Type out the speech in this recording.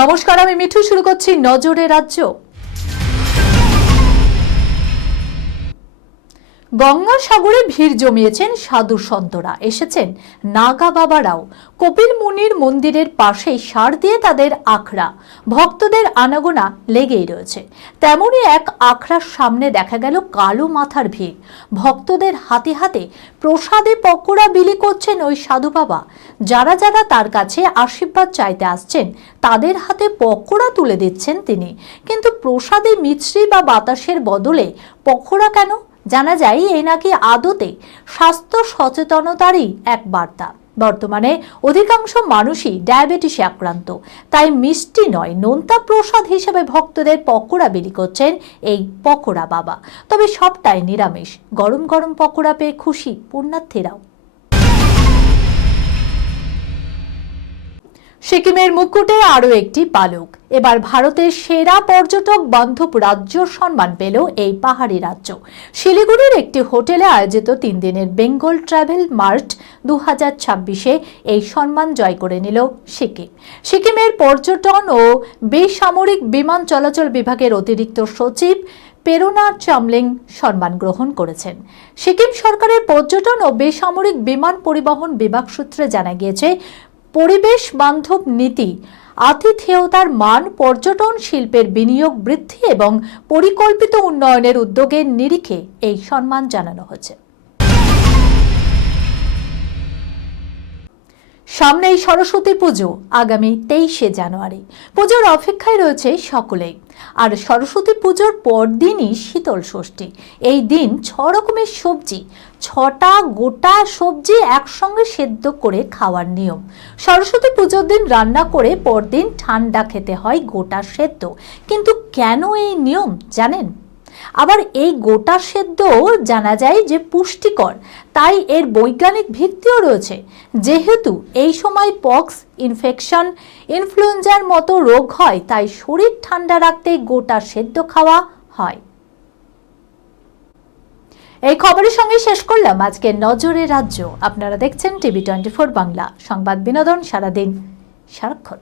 নমস্কার, আমি মিঠু। শুরু করছি নজরে রাজ্য। গঙ্গাসাগরে ভিড় জমিয়েছেন সাধু সন্তরা, এসেছেন নাগা বাবারাও। কপিল মুনির মন্দিরের পাশেই সার দিয়ে তাদের আখড়া, ভক্তদের আনাগোনা লেগেই রয়েছে। তেমনই এক আখড়ার সামনে দেখা গেল কালো মাথার ভিড়। ভক্তদের হাতে হাতে প্রসাদে পকোড়া বিলি করছেন ওই সাধু বাবা। যারা যারা তার কাছে আশীর্বাদ চাইতে আসছেন তাদের হাতে পকোড়া তুলে দিচ্ছেন তিনি। কিন্তু প্রসাদে মিছরি বা বাতাসের বদলে পকোড়া কেন? জানা যায় এই নাকি আদতে স্বাস্থ্য সচেতনতারই এক বার্তা। বর্তমানে অধিকাংশ মানুষই ডায়াবেটিসে আক্রান্ত, তাই মিষ্টি নয় নোনতা প্রসাদ হিসেবে ভক্তদের পকোড়া বিলি করছেন এই পকোড়া বাবা। তবে সবটাই নিরামিষ। গরম গরম পকোড়া পেয়ে খুশি পুণ্যার্থীরাও। সিকিমের মুকুটে আরও একটি পালক। এবার ভারতের সেরা পর্যটক বান্ধব রাজ্য সম্মান পেল এই পাহাড়ি রাজ্য। শিলিগুড়ির একটি হোটেলে আয়োজিত 3 দিনের বেঙ্গল ট্রাভেল মার্ট 2026-এ এই সম্মান জয় করে নিল সিকিম। সিকিমের পর্যটন ও বেসামরিক বিমান চলাচল বিভাগের অতিরিক্ত সচিব পেরোনা চামলিং সম্মান গ্রহণ করেছেন। সিকিম সরকারের পর্যটন ও বেসামরিক বিমান পরিবহন বিভাগ সূত্রে জানা গিয়েছে, পরিবেশ বান্ধব নীতি, আতিথেয়তার মান, পর্যটন শিল্পের বিনিয়োগ বৃদ্ধি এবং পরিকল্পিত উন্নয়নের উদ্যোগের নিরিখে এই সম্মান জানানো হয়েছে। সামনেই সরস্বতী পুজো, আগামী 23শে জানুয়ারি। পুজোর অপেক্ষায় রয়েছে সকলেই। আর সরস্বতী পুজোর পরদিনই শীতল ষষ্ঠী। এই দিন 6 রকমের সবজি, 6টা গোটা সবজি একসঙ্গে সেদ্ধ করে খাওয়ার নিয়ম। সরস্বতী পুজোর দিন রান্না করে পরদিন ঠান্ডা খেতে হয় গোটা সেদ্ধ। কিন্তু কেন এই নিয়ম জানেন? আবার এই গোটা সেদ্ধ জানা যায় যে পুষ্টিকর, তাই এর বৈজ্ঞানিক ভিত্তিও রয়েছে। যেহেতু এই সময় পক্স, ইনফেকশন, ইনফ্লুয়েঞ্জার মতো রোগ হয়, তাই শরীর ঠান্ডা রাখতে গোটা সেদ্ধ খাওয়া হয়। এই খবরের সঙ্গে শেষ করলাম আজকে নজরে রাজ্য। আপনারা দেখছেন টিভি 24 বাংলা, সংবাদ বিনোদন সারাদিন সারাক্ষণ।